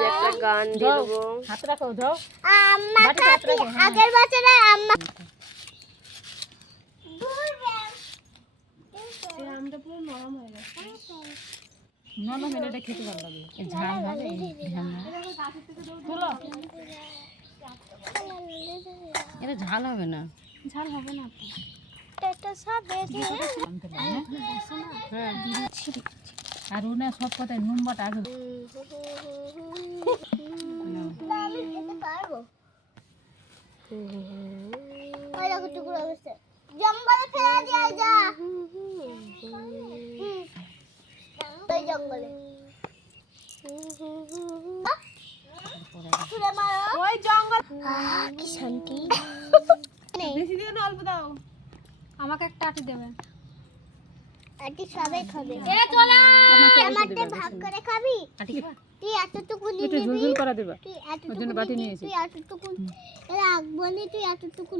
যে একটা গান দিয়ে দেবো। হাত রাখো যাও। আম্মা কাকি আগের বছরে আম্মা এই আমটা পুরো নরম হয়ে গেছে। নরম হলে এটা খেতে ভালো লাগে। এই ঝাল হবে এই ঝাল না। তুলো। এটা ঝাল হবে না। ঝাল হবে না তো। এটা সব বেশি আনতে পারে হ্যাঁ আর উনা সব কথায় নুম্বাটা আগে আমি খেতে পারবো ওই দেখো টুকরো হয়েছে জঙ্গলে ফেলে দিয়ে যা ওই জঙ্গলে ছুঁড়ে মারো ওই জঙ্গল কি শান্তি বেশি দিয়ে না অল্প দাও। আমাকে একটা আটি দেবে। আটি সবাই খাবে এ চলো আমাদের ভাগ করে খাবি আটি খাবা তুই এতটুকু নিয়ে একটু ঝুল নিবি ঝুল করা দিবা তুই ওই জন্য বাটি নিয়ে এসেছি। তুই এতটুকু রাখবো নি তুই এতটুকু